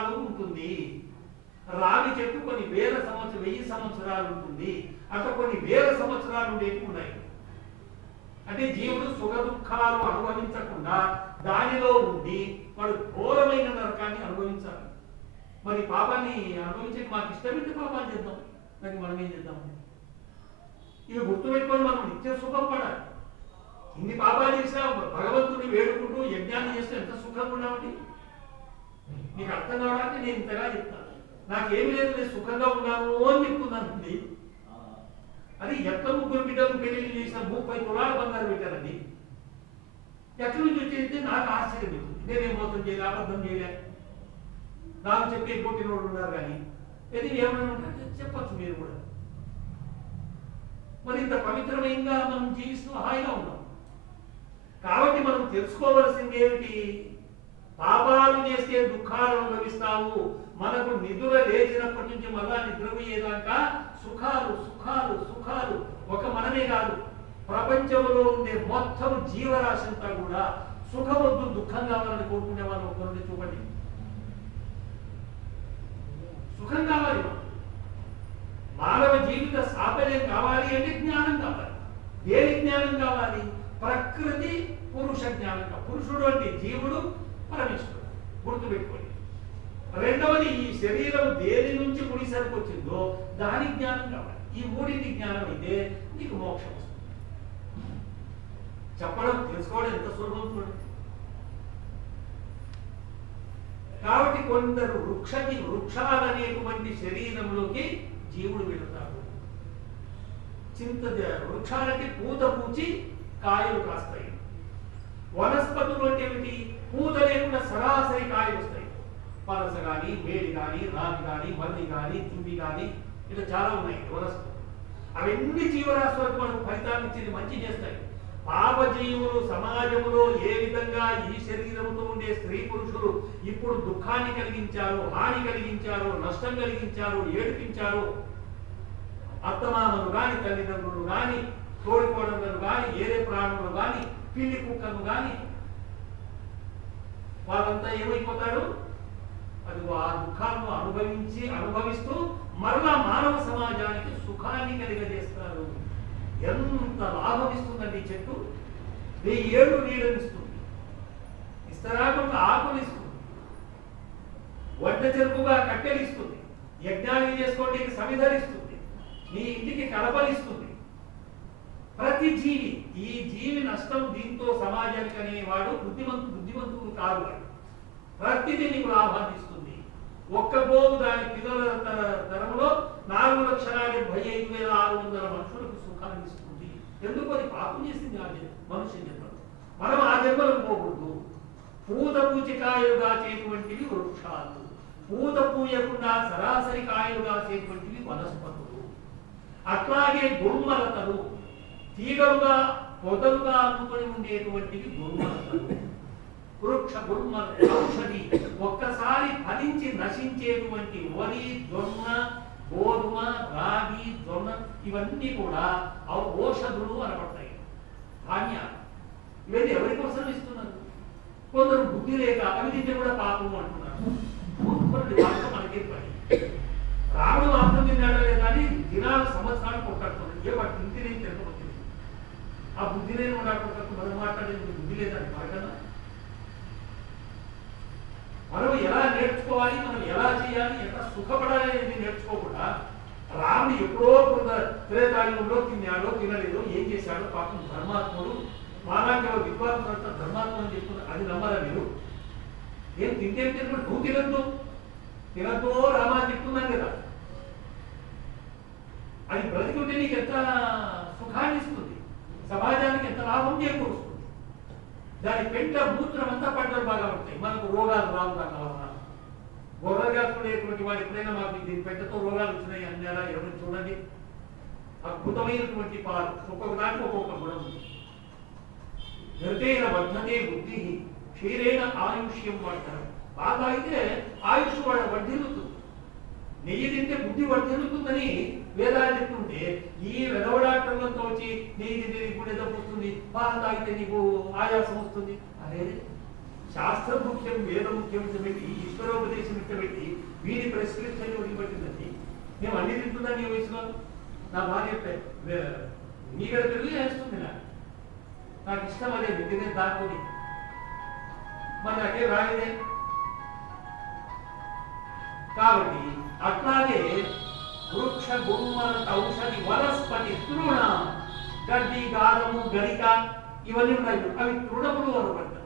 ఉంటుంది. రావి చెట్టు కొన్ని వేల సంవత్సరాలు 1000 సంవత్సరాలు ఉంటుంది. అట్లా కొన్ని వేల సంవత్సరాలు ఉండేవి ఉన్నాయి. అంటే జీవుడు సుఖ దుఃఖాలు అనుభవించకుండా దానిలో ఉండి వాడు ఘోరమైన నరకాన్ని అనుభవించాలి. మరి పాపాన్ని అనుభవించే మాకు ఇష్టమైతే పాపాలు చేద్దాం, దానికి మనం ఏం చేద్దాం? ఇవి గుర్తుపెట్టుకొని మనం నిత్య సుఖం పడాలి. ఇన్ని పాపాలు చేసినా భగవంతుని వేడుకుంటూ యజ్ఞాన్ని చేస్తే ఎంత సుఖంగా ఉన్నామండి. నీకు అర్థం కావడానికి నేను ఇంతగా చెప్తాను. నాకేమి లేదు, నేను సుఖంగా ఉన్నాను అని చెప్తున్నానండి. అది ఎంత ముగ్గురు బిడ్డలు పెళ్లి చేసిన 30 తులాల బంగారు పెట్టారండి. ఎక్కడి నుంచి వచ్చేది నాకు ఆశ్చర్యం అవుతుంది. నేనేం మోసం చేయలే, అబద్ధం చేయలే, నాకు చెప్పే పోటీనోళ్ళు ఉన్నారు. కానీ ఇది ఏమైనా ఉంటే చెప్పచ్చు మీరు కూడా. మరి ఇంత పవిత్రమైనగా మనం జీవిస్తూ హాయిగా ఉన్నాం. కాబట్టి మనం తెలుసుకోవలసింది ఏమిటి? పాపాలు చేస్తే దుఃఖాలు అనుభవిస్తావు. మనకు నిద్ర లేచినప్పటి నుంచి మళ్ళా నిద్రపోయేదాకా సుఖాలు సుఖాలు సుఖాలు. ఒక మనమే కాదు, ప్రపంచంలో ఉండే మొత్తం జీవరాశి అంతా కూడా సుఖవద్దు దుఃఖం కావాలని కోరుకునే వాళ్ళు ఒకరిని చూపండి. సుఖం కావాలి. మానవ జీవిత సాఫల్యం కావాలి అంటే జ్ఞానం కావాలి. దేని జ్ఞానం కావాలి? ప్రకృతి పురుష జ్ఞానం. పురుషుడు అంటే జీవుడు, పరమేశ్వరుడు. గుర్తుపెట్టుకోండి. రెండవది, ఈ శరీరం దేని నుంచి ముడి సరికొచ్చిందో దాని జ్ఞానం కావాలి. ఈ మూడింటి జ్ఞానం అయితే నీకు మోక్షం వస్తుంది. చెప్పడం తెలుసుకోవడం ఎంత సులభం చూడండి. కాబట్టి కొందరు వృక్షాలనేటువంటి శరీరంలోకి జీవుడు వెళుతాడు. వృక్షాలంటే పూత పూచి కాయలు కాస్తాయి. వనస్పతులు అంటే ఏమిటి? పూత లేకుండా సరాసరి కాయలు వస్తాయి. పనస కానీ, మేడి కానీ, రాగి కానీ, మల్లి కానీ, తుమ్మి కానీ, ఇలా చాలా ఉన్నాయి వనస్పతులు. అవన్నీ జీవరాశులకు మనకు ఫలితాన్ని ఇచ్చేది, మంచి చేస్తాయి. పాపజీవులు సమాజంలో ఏ విధంగా ఈ శరీరంతో ఉండే స్త్రీ పురుషులు ఇప్పుడు దుఃఖాన్ని కలిగించారో, హాని కలిగించారో, నష్టం కలిగించారో, ఏడిపించారో, అత్తమామలు కానీ, తల్లిదండ్రులు కానీ, తోడికోడలు కానీ, ఏరే ప్రాణులు కానీ, పిల్లి కుక్కలు కానీ, వాళ్ళంతా ఏమైపోతారు? అది ఆ దుఃఖాలను అనుభవిస్తూ మరలా మానవ సమాజానికి సుఖాన్ని కలిగజేస్తారు. ఎంత లాభం ఇస్తుందండి చెట్టు? 1000 ఏళ్ళు నీడనిస్తుంది, ఇస్తరాకుండా ఆకులు ఇస్తుంది, వడ్డ చెరుకుగా కట్టెలిస్తుంది, యజ్ఞాన్ని చేసుకోండి సమిధరిస్తుంది, నీ ఇంటికి కలపలిస్తుంది. ప్రతి జీవి, ఈ జీవి నష్టం దీంతో సమాజానికి అనేవాడు బుద్ధిమంతుడు కాదు. వాడు ప్రతిదీ నీకు లాభాన్ని ఇస్తుంది. ఒక్క పోగు దాని పిల్లల తరంలో 4,75,600 మనుషులకు సుఖాన్ని ఇస్తుంది. ఎందుకు? అది పాపం చేసింది ఆ మనుష్య జన్మలో. మనం ఆ జన్మలకు పోకూడదు. పూత పూచి కాయలు కాచేటువంటివి వృక్షాలు, పూత పూయకుండా సరాసరి కాయలు కాచేటువంటివి వనస్పతులు. అట్లాగే దుర్మలతలు, తీగలుగా పొదలుగా అందుకొని ఉండేటువంటివి దుర్మలతలు. వృక్ష దుర్మల ఔషధి, ఒక్కసారి ఫలించి నశించేటువంటి వరి, జొన్న, గోధుమ, రాగి, జొన్న ఇవన్నీ కూడా ఔషధులు అనబడతాయి. ధాన్యాలు ఇవన్నీ ఎవరి కోసం ఇస్తున్నారు? కొందరు బుద్ధి లేక అవి తింటే కూడా పాపం అంటున్నారు. మనకే పని. రాముడు మాత్రం తిన్నాడా లేదా అని దినాలు సంవత్సరాలు కొట్టాడుతున్నాడు. ఏ వాటి ఇంటి నేను తినకపోతుంది. ఆ బుద్ధి లేని కొట్టాడుకుంటారు. మనం మాట్లాడేది బుద్ధి లేదని మనకన్నా. మనం ఎలా నేర్చుకోవాలి, మనం ఎలా చేయాలి, ఎలా సుఖపడాలి అనేది నేర్చుకోకుండా రాముడు ఎప్పుడో త్రేతాయుగంలో తిన్నాడో తినలేదో, ఏం చేశాడో పాపం ధర్మాత్ముడు, మాలాంటి విద్వాంసులంతా ధర్మాత్మ అని చెప్తున్నారు. అది నమ్మరా మీరు? ఏం తింటే తినప్పుడు నువ్వు తినద్దు రామా అని చెప్తున్నాను కదా. అది బ్రతికుంటే నీకు ఎంత సుఖాన్ని ఇస్తుంది, సమాజానికి ఎంత లాభం చేకూరుస్తుంది. దాని పెంట మూత్రం అంతా పంటలు బాగా ఉంటాయి. మనకు రోగాలు రావు కావాలన్నా. గొర్రెగాసుకునేటువంటి వాడు ఎప్పుడైనా మాకు దీని పెంటతో రోగాలు వచ్చినాయి అన్నారా? ఎవరిని చూడండి. అద్భుతమైనటువంటి పాలు, ఒక్కొక్క దానికి ఒక్కొక్క గుణం ఉంది. ఘృతేన వర్ధతే బుద్ధి, క్షీరేణ ఆయుష్యం వాడతారు. బాగా అయితే ఆయుష్ వర్ధిల్లుతుంది. నెయ్యి తింటే బుద్ధి వర్ధిల్లుతుందని వేదాలు చెప్తుంటే ఈ వెదవడాటంతో వచ్చి నెయ్యి తింటే నీకు ఏదో వస్తుంది, పాలు తాగితే నీకు ఆయాసం వస్తుంది. అదే శాస్త్ర ముఖ్యం, వేద ముఖ్యం పెట్టి, ఈశ్వరోపదేశం పెట్టి వీడి ప్రెస్క్రిప్షన్ వదిలిపెట్టిందండి. మేము అన్ని తింటున్నాను ఈ వయసులో. నా భార్య మీగడ పెరుగు వేస్తుంది నాకు ఇష్టం, అదే విద్యనే దాక్కుని మరి అదే రాలేదే. కాబట్టి అట్లాగే వృక్ష గుమ్మల ఔషధి వనస్పతి తృణ, గడ్డి, గాలము, గరిక ఇవన్నీ ఉన్నాయి. అవి తృణములు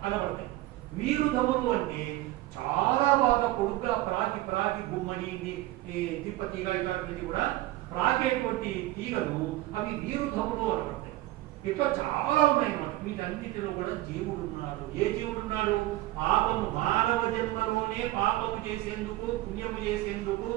అనబడతాయి. వీరుధములు అంటే చాలా బాగా పొడుగ్గా ప్రాకి ప్రాకి గుమ్మని, తిప్ప తీగ ఇలాంటివి కూడా ప్రాకేటువంటి తీగలు అవి వీరుధములు అనబడతాయి. ఇట్లా చాలా ఉన్నాయి అన్నమాట. వీటన్నిటిలో కూడా జీవుడు ఉన్నాడు. ఏ జీవుడు ఉన్నాడు? పాపము, మానవ జన్మలోనే పాపము చేసేందుకు, పుణ్యము చేసేందుకు,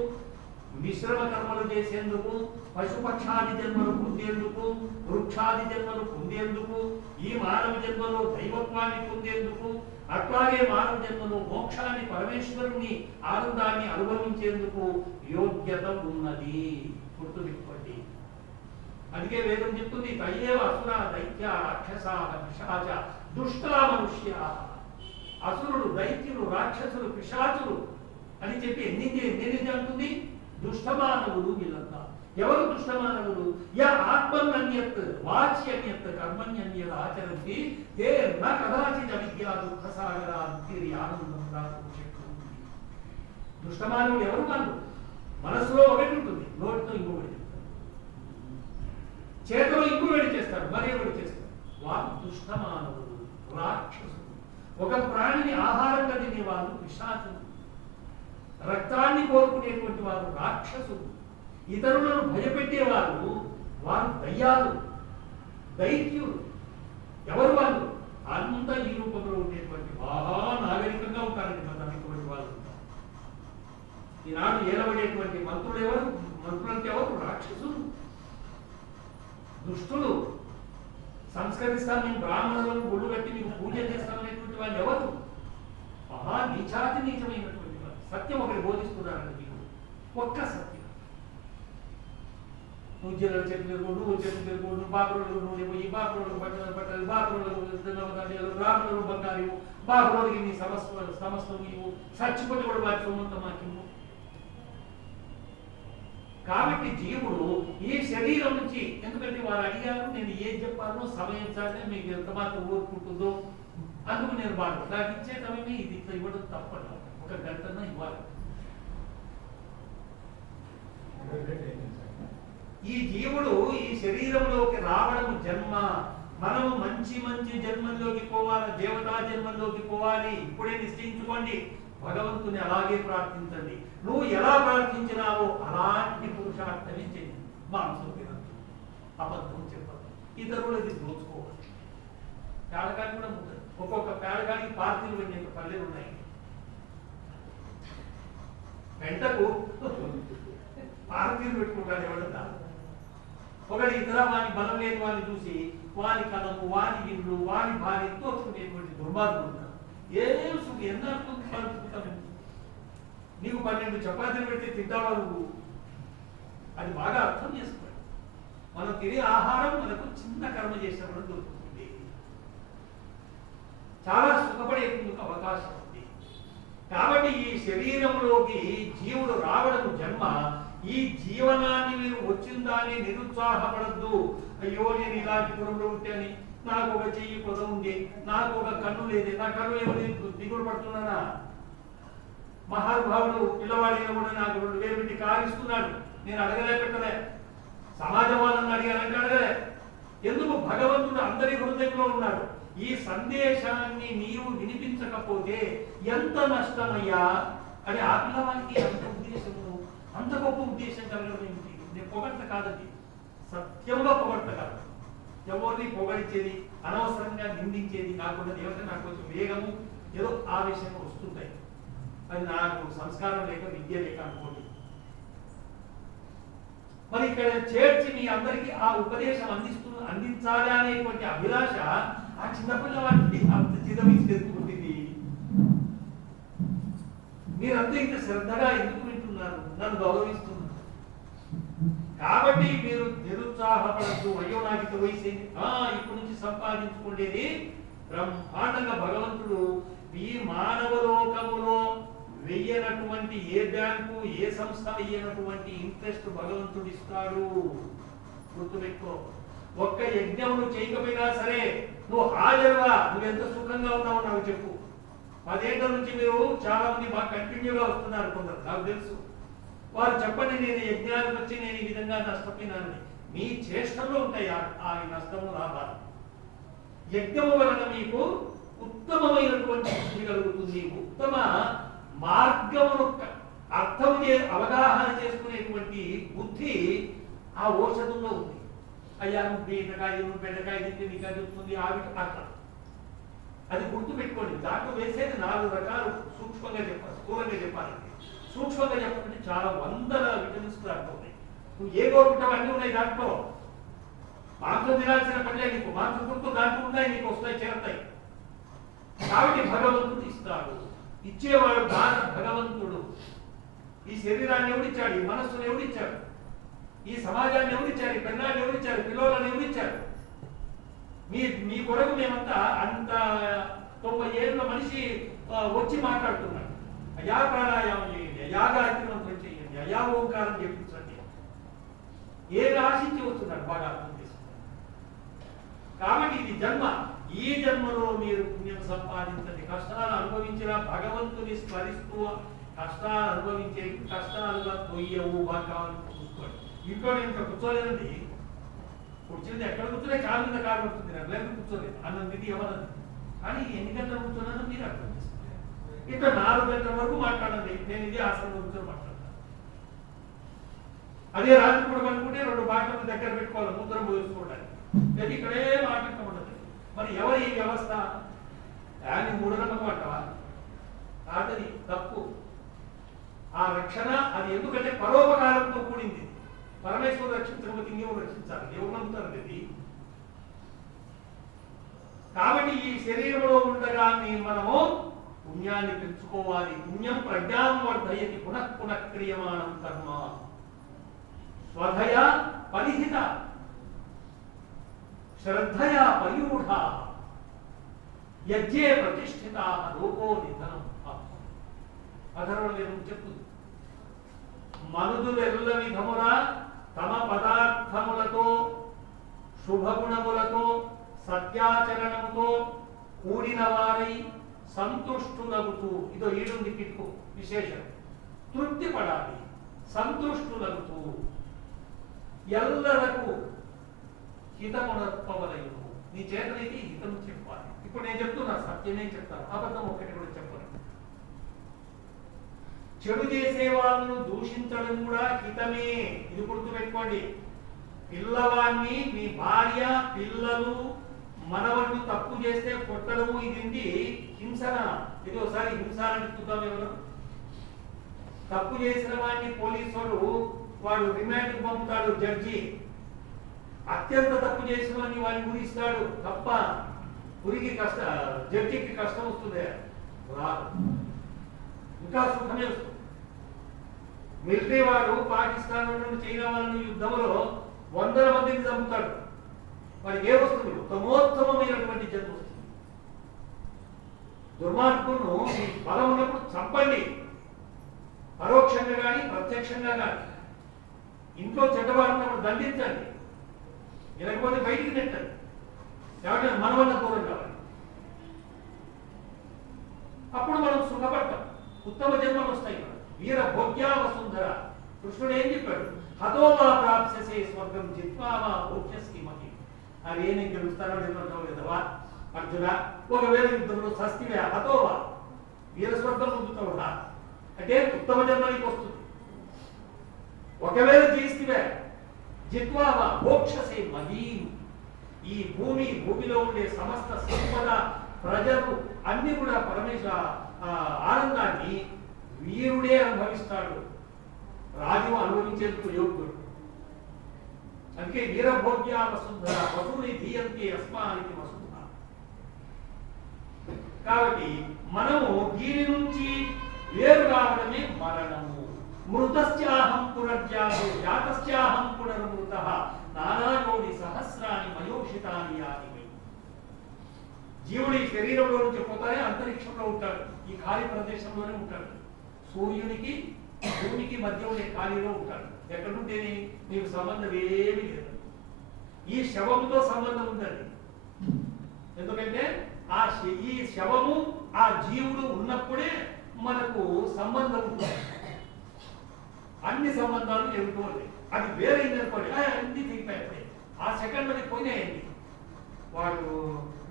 మిశ్రమ కర్మలు చేసేందుకు, పశుపక్షాది జన్మలు పొందేందుకు, వృక్షాది జన్మలు పొందేందుకు, ఈ మానవ జన్మలో దైవత్వాన్ని పొందేందుకు, అట్లాగే మానవ జన్మలో మోక్షాన్ని, పరమేశ్వరుని ఆనందాన్ని అనుభవించేందుకు యోగ్యత ఉన్నది. గుర్తుపెట్టుకోండి. అందుకే వేదం చెప్తుంది, తయేవ అసుర దైత్య రాక్షస పిశాచ దుష్టా మనుష్య. అసురుడు, దైత్యులు, రాక్షసులు, పిశాచులు అని చెప్పి ఎన్ని అంటుంది? దుష్టమానవులు వీళ్ళంతా. ఎవరు దుష్టమానవులు? యా ఆత్మన్యత్ వాచ్యన్యత్ కర్మణ్యన్యత్ ఆచరంతి తే న కదాచిత్ అవిద్యా దుఃఖ సాగరాంతి ఆనందం రాదు శక్తి. దుష్టమానవుడు ఎవరు? వాళ్ళు మనసులో ఒకటి ఉంటుంది, నోటితో ఇంకొకటి చెప్తారు, చేతిలో ఇంకొకటి చేస్తారు, మరి ఒకటి చేస్తారు. వాళ్ళు దుష్టమానవులు, రాక్షసులు. ఒక ప్రాణిని ఆహారంగా తినే వాళ్ళు పిశాచులు, రక్తాన్ని కోరుకునేటువంటి వారు రాక్షసులు, ఇతరులను భయపెట్టేవారు వారు దయ్యాలు, దైత్యులు. ఎవరు వాళ్ళు? అంతా ఈ రూపంలో ఉండేటువంటి బాగా నాగరికంగా ఉంటారండి మతమైనటువంటి వాళ్ళు. ఈనాడు ఏలబడేటువంటి మంత్రులు ఎవరు? మంత్రులంటే ఎవరు? రాక్షసులు, దుష్టులు. సంస్కరిస్తాం, మేము బ్రాహ్మణులను గుళ్ళు కట్టి మీకు పూజ చేస్తామనేటువంటి వాళ్ళు ఎవరు? మహా నీచాతి నీచమైనటువంటి వాళ్ళు. సత్యం ఒకటి బోధిస్తున్నారండి మీకు, ఒక్క సత్యం. నువ్వు జిల్లలు చెట్లు తిరుగు, నువ్వు చెట్లు తిరుగు, నువ్వు బాపురోడు నువ్వు పోయి, బాపురోడు బట్టలు, బాపురోడు రాముడు బంగారు, బాపురోడికి నీ సమస్తం ఇవ్వు, చచ్చిపోతే కూడా వారి సొమ్మంతా మాకివ్వు. కాబట్టి జీవుడు ఈ శరీరం నుంచి, ఎందుకంటే వారు అడిగారు, నేను ఏం చెప్పాలో సమయం చాలే, మీకు ఎంత మాత్రం ఓర్పుంటుందో, అందుకు నేను బాగా నాకు ఇచ్చే సమయమే ఇది. ఇట్లా ఇవ్వడం తప్పదు, ఒక గంటన ఇవ్వాలి. ఈ జీవుడు ఈ శరీరంలోకి రావడం జన్మ. మనము మంచి మంచి జన్మల్లోకి పోవాలి, దేవతా జన్మల్లోకి పోవాలి. ఇప్పుడే నిశ్చయించుకోండి. భగవంతుని అలాగే ప్రార్థించండి. నువ్వు ఎలా ప్రార్థించినావో అలాంటి పురుషార్థమే చేయండి. మాంసం తినద్దు, అబద్ధం చెప్పదు, ఇతరులది దోచుకోవాలి. పేడగాడి కూడా ఉంటుంది. ఒక్కొక్క పేడగాడికి పార్టీలు వెళ్ళే పల్లెలు ఉన్నాయి. వెంటకు పార్టీలు పెట్టుకుంటాడు ఎవడన్నా. ఒకటి ఇతర వాని బలం లేని వాడిని చూసి వాని కలము, వాని ఇల్లు, వాని భార్య తోచుకునేటువంటి దుర్మార్గులు ఉంటారు. ఏం సుఖం ఎంత పలుకుతాం. నీకు 12 చపాతీలు పెడితే తింటావా నువ్వు? అది బాగా అర్థం చేసుకోండి. మనం తినే ఆహారం మనకు చిన్న కర్మ చేసినప్పుడు దొరుకుతుంది. చాలా సుఖపడేందుకు అవకాశం ఉంది. కాబట్టి ఈ శరీరంలోకి జీవుడు రావడం జన్మ. ఈ జీవనాన్ని మీరు వచ్చిందాన్ని నిరుత్సాహపడద్దు. అయ్యో నేను ఇలాంటి పురంలో ఉంటేని, నాకు ఒక చెయ్యి పొద ఉంది, నాకు ఒక కన్ను లేదు, నా కన్ను ఏమో దిగులు పడుతున్నానా? మహానుభావుడు పిల్లవాడైనా కూడా నాకు 2000 పెట్టి కారిస్తున్నాడు, నేను అడగలే పెట్టలే. సమాజం వాళ్ళని అడిగానంటే అడగలే. ఎందుకు? భగవంతుడు అందరి హృదయంలో ఉన్నాడు. ఈ సందేశాన్ని నీవు వినిపించకపోతే ఎంత నష్టమయ్యా అని ఆ పిల్లవాడికి అంత ఉద్దేశము, అంత గొప్ప ఉద్దేశం కలగడం ఏమిటి? నేను పొగడ్త కాదండి, సత్యంగా పొగడ్త కాదు. ఎవరిని పొగడిచేది, అనవసరంగా నిందించేది కాకుండా ఏమంటే నాకు కొంచెం వేగము, ఏదో ఆవేశంగా వస్తుంటాయి. అది నాకు సంస్కారం లేక, విద్య లేక అనుకోండి. మరి ఇక్కడ చేర్చి మీ అందరికీ ఆ ఉపదేశం అందించాలి అనేటువంటి అభిలాష ఆ చిన్నపిల్లవాడికి అంత చిరమించి తెచ్చుకుంటుంది. మీరంతా ఇంత శ్రద్ధగా ఎందుకు వింటున్నారు? నన్ను గౌరవిస్తున్నారు కాబట్టి మీరు నిరుత్సాహపడద్దు. అయ్యో నాకు ఇంత వయసు ఇప్పటి నుంచి సంపాదించుకునేది బ్రహ్మాండంగా భగవంతుడు ఈ మానవలోకములో వెయ్యనటువంటి ఏ బ్యాంకు ఏ సంస్థ వెయ్యనటువంటి ఇంట్రెస్ట్ భగవంతుడు ఇస్తాడు. గుర్తుపెట్టుకో. ఒక్క యజ్ఞమును చేయకపోయినా సరే నువ్వు హాజరుగా నువ్వెంత సుఖంగా ఉన్నావు నాకు చెప్పు. 10 ఏళ్ల నుంచి మీరు చాలా మంది బాగా కంటిన్యూగా వస్తున్నారు కొందరు, నాకు తెలుసు. వారు చెప్పండి, నేను యజ్ఞానికి వచ్చి నేను ఈ విధంగా నష్టపోయినానని. మీ చేష్టంలో ఉంటాయి ఆ నష్టము లాభాలు. యజ్ఞము వలన మీకు ఉత్తమమైనటువంటి బుద్ధి కలుగుతుంది. ఉత్తమ మార్గమును అర్థం అవగాహన చేసుకునేటువంటి బుద్ధి ఆ ఔషధంలో ఉంది. అయ్యా నువ్వు బెండకాయ తింటే నీకు అది వస్తుంది అట్లా అది గుర్తు పెట్టుకోండి. దాంట్లో వేసేది 4 రకాలు. సూక్ష్మంగా చెప్పాలి, స్థూలంగా చెప్పాలి. సూక్ష్మంగా చెప్పాలంటే చాలా వందల విటమిన్స్ దాంట్లో ఉన్నాయి. నువ్వు ఏ కోరుకుంటావు అన్నీ ఉన్నాయి దాంట్లో. మాంసం తినాల్సిన పనిలే నీకు, మాంసం గుర్తు దాంట్లో ఉన్నాయి, నీకు వస్తాయి, చేరతాయి. కాబట్టి భగవంతుడు ఇస్తాడు. ఇచ్చేవాడు భగవంతుడు. ఈ శరీరాన్ని ఎవడిచ్చాడు? ఈ మనస్సును ఎవడిచ్చాడు? ఈ సమాజాన్ని ఎవరిచ్చారు? ఈ పెన్నాన్ని ఎవరిచ్చారు? పిల్లలను ఎవరిచ్చారు? మీ కొరకు మేమంతా అంత 90 ఏళ్ళ మనిషి వచ్చి మాట్లాడుతున్నాడు. అయా ప్రాణాయామం చేయండి, అయా గాయత్రి మంత్రం చేయండి, అయా ఓంకారం చెప్పించండి. ఏది ఆశించి వస్తున్నాడు బాగా అర్థం చేసుకున్నాడు. కాబట్టి ఇది జన్మ. ఈ జన్మలో మీరు పుణ్యం సంపాదించండి. కష్టాలు అనుభవించిన భగవంతుని స్మరిస్తూ కష్టాలు అనుభవించే కష్టాలుగా తొయ్యవు బాగా చూసుకోండి. ఇంట్లో నేను ఇంకా కూర్చోలేదండి. కూర్చుంది ఎక్కడ కూర్చునే కాలు మీద కాలు పడుతుంది. రెగ్యులర్గా కూర్చోలేదు అన్నది ఎవరది. కానీ ఎన్ని గంటలు కూర్చోనో మీరు అర్థం చేసుకుంటారు. ఇట్లా 4 గంటల వరకు మాట్లాడండి. నేను ఇదే ఆసనం కూర్చొని మాట్లాడతాను. అదే రాత్రి కూడా అనుకుంటే 2 బాటలు దగ్గర పెట్టుకోవాలి ముద్ర పోసుకోవడానికి. లేదా ఇక్కడే మాట్లాడుతూ ఉండదు. మరి ఎవరి ఈ వ్యవస్థ? దాన్ని మూఢనమ్మకం అంటావా? కాదది తప్పు. ఆ రక్షణ అది ఎందుకంటే పరోపకారంతో కూడింది. పరమేశ్వరుడు రక్షించకపోతే ఇంకేమో రక్షించాలి. ఎవరు నమ్ముతారు ఇది? కాబట్టి ఈ శరీరంలో ఉండగా మనము పుణ్యాన్ని పెంచుకోవాలి. పుణ్యం ప్రజ్ఞానం వర్ధయతి పునః క్రియమాణం కర్మ స్వధయ పరిహిత శ్రద్ధయా పరియూఢ యజ్ఞే ప్రతిష్ఠిత లోకో నిధనం. అధర్వణం చెప్తుంది. మనుదులెల్ల విధమున తమ పదార్థములతో శుభగుణములతో సత్యాచరణముతో కూడిన వారై సంతుష్టులగుతూ, ఇదో ఈడుంది కిట్కు విశేషం, తృప్తి పడాలి. సంతుష్టులగుతూ ఎల్లరకు హితమునర్పవలయును. నీ చేతనైతే హితము చెప్పాలి. ఇప్పుడు నేను చెప్తున్నా, సత్యమే చెప్తాను, అబద్ధం ఒక్కటి కూడా చెప్పను. చెడు చేసే వాళ్ళను దూషించడం కూడా హితమే. ఇది గుర్తుపెట్టుకోండి. పిల్లవాడిని, మీ భార్య, పిల్లలు, మనవళ్ళు తప్పు చేస్తే కొట్టడము ఇది హింసన. ఇది ఒకసారి హింసాలని చూద్దాం. ఎవరు తప్పు చేసిన వాడిని పోలీసు వాడు రిమాండ్కి పంపుతాడు జడ్జి. అత్యంత తప్పు చేసిన వాడిని వాడిని గురిస్తాడు. తప్ప గురికి జడ్జికి కష్టం వస్తుంది రాదు, ఇంకా సుఖమే వస్తుంది. మిలిటరీ వాడు పాకిస్తాన్ నుండి చైనా వాళ్ళని యుద్ధంలో 100 మందిని చంపుతాడు. వాడికి ఏమొస్తుంది? ఉత్తమోత్తమైనటువంటి జన్మ వస్తుంది. దుర్మార్గులను బలం ఉన్నప్పుడు చంపండి, పరోక్షంగా కానీ ప్రత్యక్షంగా కానీ. ఇంట్లో చెడ్డవాడు ఉన్నప్పుడు దండించండి, లేకపోతే బయటికి నెట్టండి. కాబట్టి మనవన్న దూరం కావాలి. అప్పుడు మనం సుఖపడతాం, ఉత్తమ జన్మలు వస్తాయి. వీర భోగ్యా వసుంధర. కృష్ణుడు ఏం చెప్పాడు? హతోవా ప్రాప్స్యసే స్వర్గం జిత్వావా భోగ్యస్కి మతి. అది ఏం గెలుస్తానో లేదవా అర్జున? ఒకవేళ యుద్ధంలో సస్తివే హతోవా, వీర స్వర్గం పొందుతావురా అంటే ఉత్తమ జన్మనికి వస్తుంది. ఒకవేళ జయిస్తే జిత్వావా భోక్షసే మహీ. ఈ భూమిలో ఉండే సమస్త సంపద, ప్రజలు అన్ని కూడా పరమేశ్వర ఆనందాన్ని వీరుడే అనుభవిస్తాడు. రాజు అనుభవించేందుకు యోగ్యుడు. అందుకే వీరభోగ్య వసుంధర వసుని ధీయంతి అస్మానికి వసుంధర. కాబట్టి మనము దీని నుంచి వేరు కావడమే మరణము. మృతస్యాహం పునర్జాతో జాతస్యాహం పునర్మృత నానాయోని సహస్రాన్ని మయోషితాని యాని. జీవుడు ఈ శరీరంలో నుంచి పోతానే అంతరిక్షంలో ఉంటాడు, ఈ ఖాళీ ప్రదేశంలోనే ఉంటాడు. సూర్యునికి భూమికి మధ్య ఉండే ఖాళీలో ఉంటాడు. ఎక్కడుంటేనే నీకు సంబంధం ఏమీ లేదు. ఈ శవంతో సంబంధం ఉందండి. ఎందుకంటే ఈ శవము ఆ జీవుడు ఉన్నప్పుడే మనకు సంబంధం ఉంటుంది. అన్ని సంబంధాలు ఎదుర్కోవాలి. అది వేరైంది అనుకోండి, అన్ని దిగిపోయాయి. ఆ సెకండ్ అది పోయినాయండి. వాడు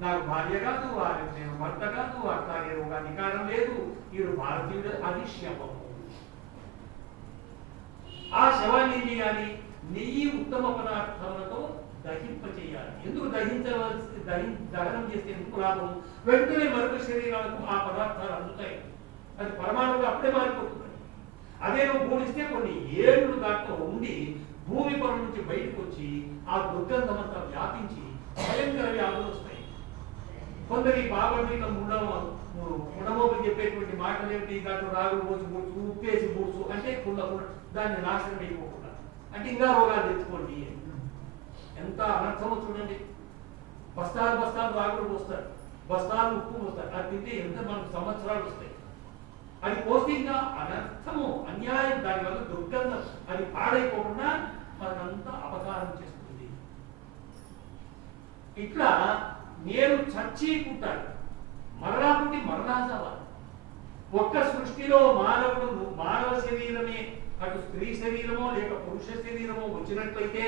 నాకు భార్య కాదు, వాడు నేను భర్త కాదు, వాడు తాగే ఒక అధికారం లేదు, వీడు భారతీయుడు, అది శవము. ఆ శవాన్ని ఏం చేయాలి? నెయ్యి ఉత్తమ పదార్థాలతో దహింపచేయాలి. ఎందుకు దహనం చేస్తే ఎందుకు లాభం? వెంటనే మరొక శరీరాలకు ఆ పదార్థాలు అందుతాయి. అది పరమాణువుగా అప్పుడే మారిపోతుంది. అదే నువ్వు పూడిస్తే కొన్ని ఏళ్ళు దాంట్లో ఉండి భూమి పొర నుంచి బయటకు వచ్చి ఆ దుర్గంధం అంతా వ్యాపించి భయంకర వ్యాధులు వస్తాయి. కొందరి బాబడిక ముడమోపులు చెప్పేటువంటి మాటలు ఏమిటి? దాంట్లో రాగులు పోసి బూడ్చు, ఉప్పేసి బూడ్చు అంటే దాన్ని నాశనం అయిపోకుండా, అంటే ఇంకా రోగాలు తెచ్చుకోండి. ఎంత అనర్థమో చూడండి. బస్తాలు బస్తాలు రాగులు పోస్తారు, బస్తాలు ఉప్పు పోస్తారు. అది తింటే ఎంత మనకు సంవత్సరాలు వస్తాయి. అది పోస్తే ఇంకా అనర్థము, అన్యాయం. దానివల్ల దుర్గంధం అది పాడైపోకుండా మనకంతా అపకారం చేస్తుంది. ఇట్లా నేను చచ్చి పుట్టాను, మరలా పుట్టి మరలా చావాలి. ఒక్క సృష్టిలో మానవ శరీరమే, అటు స్త్రీ శరీరమో లేక పురుష శరీరమో వచ్చినట్లయితే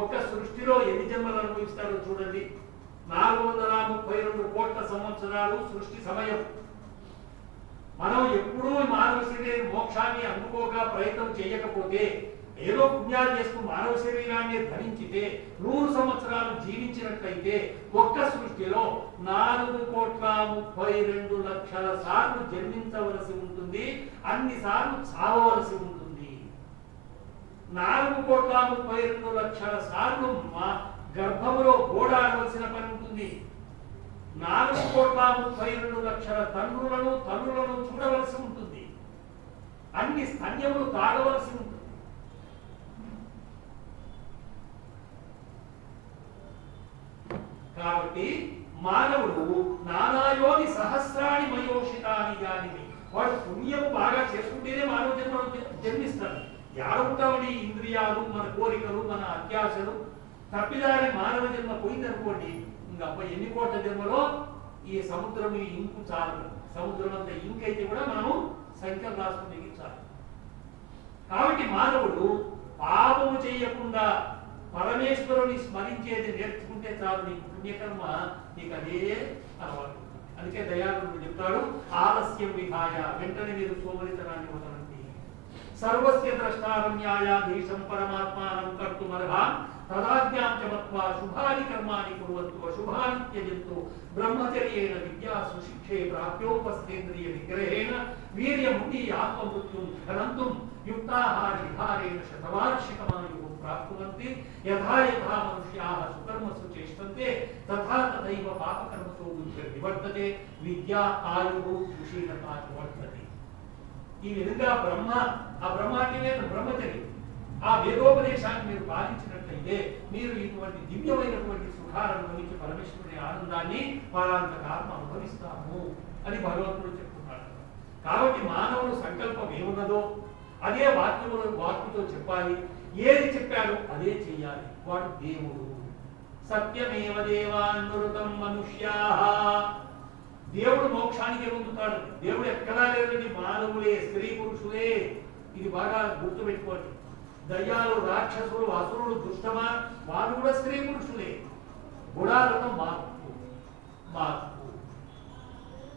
ఒక్క సృష్టిలో ఎన్ని జన్మలు అనుభవిస్తారో చూడండి. 432 కోట్ల సంవత్సరాలు సృష్టి సమయం. మనం ఎప్పుడూ మానవ శరీర మోక్షాన్ని అందుకోక ప్రయత్నం చేయకపోతే, ఏదో పుణ్యాలు చేస్తూ మానవ శరీరాన్ని ధరించితే 100 సంవత్సరాలు జీవించినట్లయితే ఒక్క సృష్టిలో 4,32,00,000 సార్లు జన్మించవలసి ఉంటుంది, అన్ని సార్లు చావవలసి ఉంటుంది. 4,32,00,000 సార్లు మా గర్భములో గోడాడవలసిన పని ఉంటుంది. 4,32,00,000 తల్లులను చూడవలసి ఉంటుంది. అన్ని స్తన్యములు తాగవలసి ఉంటుంది. కాబట్టి మానవుడు నానాయోని సహస్రాణి మయోషితాని జానివి. వాడు పుణ్యము బాగా చేసుకుంటేనే మానవ జన్మను జన్మిస్తాడు. యాడుంటామని ఇంద్రియాలు, మన కోరికలు, మన అత్యాశలు తప్పిదాని మానవ జన్మ పోయిందనుకోండి, ఇంకా ఎన్ని కోట్ల జన్మలో ఈ సముద్రం ఇంకు చాలు. సముద్రం అంత ఇంకైతే కూడా మనము సంఖ్యలు రాసుకుని దిగించాలి. కాబట్టి మానవుడు పాపము చేయకుండా పరమేశ్వరుని స్మరించేది నేర్చుకుంటే చాలు. నీకు పుణ్యకర్మ నీకు అదే అలవాటు. అందుకే దయాళుడు చెప్తాడు, ఆలస్యం విహాయ, వెంటనే మీరు సోమరితనాన్ని వదలండి. సర్వస్య ద్రష్టారమ్యాయాధీశం పరమాత్మానం కర్తుమర్హాం తదాజ్ఞాం చ మత్వా శుభాని కర్మాణి కుర్వంతు అశుభాని త్యజంతు బ్రహ్మచర్యేణ విద్యా సుశిక్షే ప్రాప్యోపస్థేంద్రియ నిగ్రహేణ వీర్యముక్తి ఆత్మమృత్యుం ఘనంతుం యుక్తాహార విహారేణ శతవార్షికమాయుః ప్రాప్నువంతి యథా యథా మనుష్యాః సుకర్మసు చేష్టంతే తథా తథైవ పాపకర్మసో నివర్తతే విద్యా ఆయుః సుశీలతా వర్తతే. ఈ విధంగా ఆ బ్రహ్మ అంటే బ్రహ్మచర్యం, ఆ వేదోపదేశాన్ని మీరు పాలించినట్లయితే మీరు ఇటువంటి దివ్యమైనటువంటి సుఖాలను గురించి పరమేశ్వరుని ఆనందాన్ని వారాంతకాలం అనుభవిస్తాము అని భగవంతుడు చెప్తున్నాడు. కాబట్టి మానవుడు సంకల్పం ఏమున్నదో అదే వాక్యతో చెప్పాలి. ఏది చెప్పాడో అదే చెయ్యాలి. వాడు దేవుడు. సత్యమేవ దేవాన్మృతం మనుష్యాః. దేవుడు మోక్షానికి పొందుతాడు. దేవుడు ఎక్కడా లేదండి, మానవులే, స్త్రీ పురుషులే. ఇది బాగా గుర్తుపెట్టుకోండి. దయ్యాలు, రాక్షసులు, అసురులు, దుష్టమా వాళ్ళు కూడా స్త్రీ పురుషులే. గుణాలను మార్పు.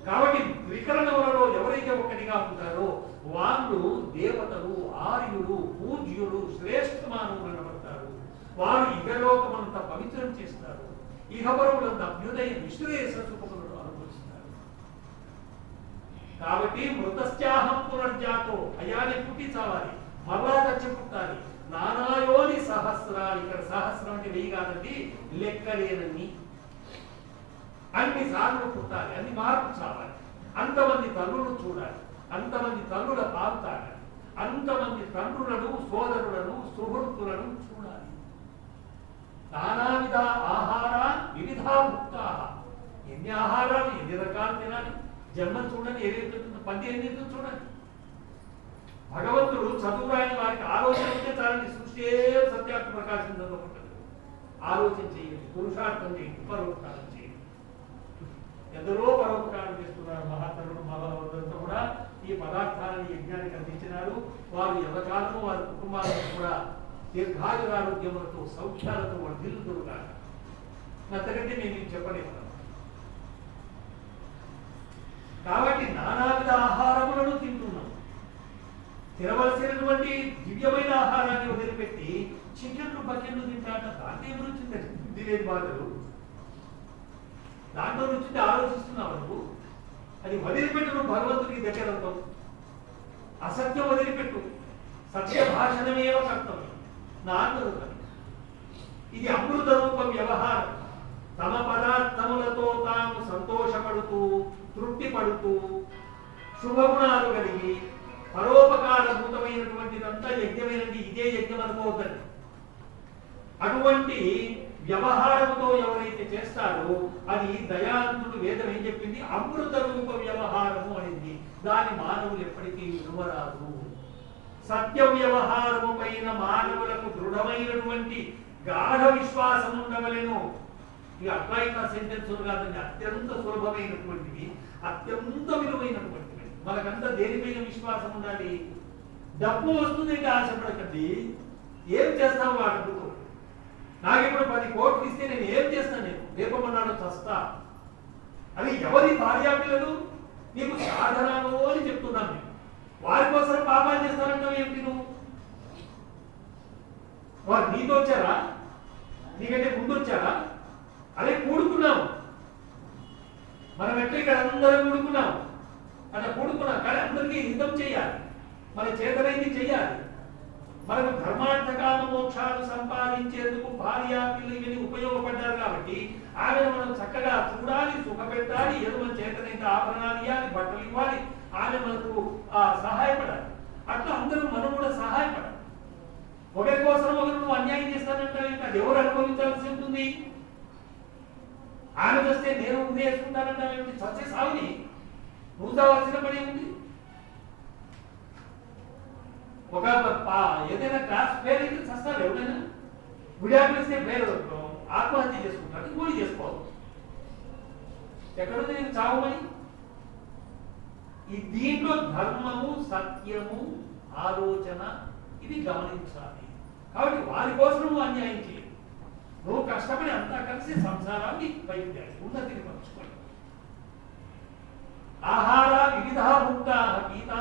కాబట్టి త్రికరణములలో ఎవరైతే ఒకటిగా ఉంటారో వాళ్ళు దేవతలు, ఆర్యులు, పూజ్యులు, శ్రేష్ఠ మానవులు అనబడతారు. వారు ఇహలోకమంతా పవిత్రం చేస్తారు. ఇహపరములంతా అభ్యుదయ విశ్వేశ సుఖములను అనుభవిస్తారు. కాబట్టి మృతస్యాహం పునర్జాతో, అయాన్ని పుట్టి చావాలి, మరలా చచ్చి పుట్టాలి. నానాయోని సహస్రాలు, ఇక్కడ సహస్రం అంటే 1000 కాదండి, లెక్కలేనన్ని అన్ని సార్లు పుట్టాలి, అన్ని మార్పు చావాలి. అంతమంది తల్లులు చూడాలి, అంతమంది తల్లుల పాలు తాగాలి, అంతమంది తండ్రులను, సోదరులను, సుహృత్తులను చూడాలి. నానావిధ ఆహార వివిధా భుక్తా, ఎన్ని ఆహారాలు ఎన్ని రకాలు తినాలి. జన్మం చూడండి ఏదైతే పంది ఏదైతే చూడండి. భగవంతుడు చదువురాని వారికి ఆలోచన ఉంటే చాలండి, సృష్టి సత్యార్థ ప్రకాశించదు. ఆలోచన చేయండి, పురుషార్థం చేయండి, పరోపకారం చేయండి. ఎందరో పరోపకారం చేస్తున్నారు మహాతరుడు మహావరులంతా కూడా. ఈ పదార్థాలను యజ్ఞానికి అందించినారు. వారు ఎవకాలము వారి కుటుంబాలను కూడా దీర్ఘాయురారోగ్యములతో సౌఖ్యాలతో వర్ధిల్లుతురుగాక. అంతకంటే నేను చెప్పలేను. కాబట్టి నానావిధ ఆహారములను తింటున్నాం. తినవలసినటువంటి దివ్యమైన ఆహారాన్ని వదిలిపెట్టి చికెన్లు బకెన్లు తింటాట. దాంట్లో ఏమి రుచి తినేది బాధలు, దాంట్లో రుచి ఆలోచిస్తున్నావు నువ్వు. అది వదిలిపెట్టు, నువ్వు భగవంతుడికి దగ్గర అవుతావు. అసత్యం వదిలిపెట్టు, సత్య భాషణమేవ కర్తవ్యం. ఇది అమృత రూప వ్యవహారం. తమ పదార్థములతో తాము సంతోషపడుతూ తృప్తి పడుతూ శుభగుణాలు కలిగి పరోపకారభూతమైనటువంటిదంతా యజ్ఞమైనది. ఇదే యజ్ఞం అనుకోవద్దండి. అటువంటి వ్యవహారముతో ఎవరైతే చేస్తారో అది దయానందుడు వేదం ఏం చెప్పింది? అమృత రూప వ్యవహారము అనేది. దాని మానవులు ఎప్పటికీ విలువరాదు. సత్య వ్యవహారము పైన మానవులకు దృఢమైనటువంటి గాఢ విశ్వాసం ఉండవలేను. ఇక అట్లా ఇట్లా సెంటెన్స్ కాదండి, అత్యంత సులభమైనటువంటివి, అత్యంత విలువైనటువంటివి. మనకంతా దేనిపైన విశ్వాసం ఉండాలి? డబ్బు వస్తుంది అంటే ఆశపడకండి. ఏం చేస్తావు ఆ డబ్బుతో? నాకు ఇప్పుడు 10 కోట్లు ఇస్తే నేను ఏం చేస్తాను? నేను రేపమన్నాడు చస్తా. అది ఎవరి భార్యాపిల్లలు నీకు సాధనను అని చెప్తున్నాను. నేను వారి కోసం పాపాలు చేస్తానంటావు ఏమిటి నువ్వు? వారు నీతో వచ్చారా? నీకంటే ముందు వచ్చారా? అదే కూడుకున్నాము మనం. ఎట్లా ఇక్కడ అందరం కూడుకున్నాం, అట్లా కూడుకున్నాం. కానీ అందరికీ హితం చేయాలి, మన చేతనైంది చెయ్యాలి. మనకు ధర్మార్థకామ మోక్షాలు సంపాదించేందుకు భార్య పిల్లలు ఇవన్నీ ఉపయోగపడ్డారు. కాబట్టి ఆమెను మనం చక్కగా చూడాలి, సుఖపెట్టాలి, ఏదో మన చేతనైతే ఆభరణాలు ఇవ్వాలి, బట్టలు ఇవ్వాలి, ఆమె మనకు సహాయపడాలి. అట్లా అందరూ మనం కూడా సహాయపడాలి. ఒకరి కోసం ఒకరు నువ్వు అన్యాయం చేస్తానంటే అది ఎవరు అనుభవించాల్సి ఉంటుంది? ఆమె వస్తే నేను ఉద్దేశించుకుంటానంటే చచ్చే సాగుని నువ్వు కావాల్సిన పని ఉంది. ఒక ఏదైనా క్లాస్ ఫెయిల్ అయితే చస్తారు. ఎవరైనా విడాకులు ఇస్తే ఫెయిల్ అవుతాం, ఆత్మహత్య చేసుకుంటాడు, ఇంకోటి చేసుకోవాలి. ఎక్కడుంది నేను చావమని? ఈ దీంట్లో ధర్మము, సత్యము, ఆలోచన ఇవి గమనించాలి. కాబట్టి వారి కోసం నువ్వు అన్యాయం చేయాలి. నువ్వు కష్టపడి అంతా కలిసి సంసారాన్ని పైకి ఉన్నతిని పంచుకోవాలి. ఆహార వివిధ భుక్త గీతా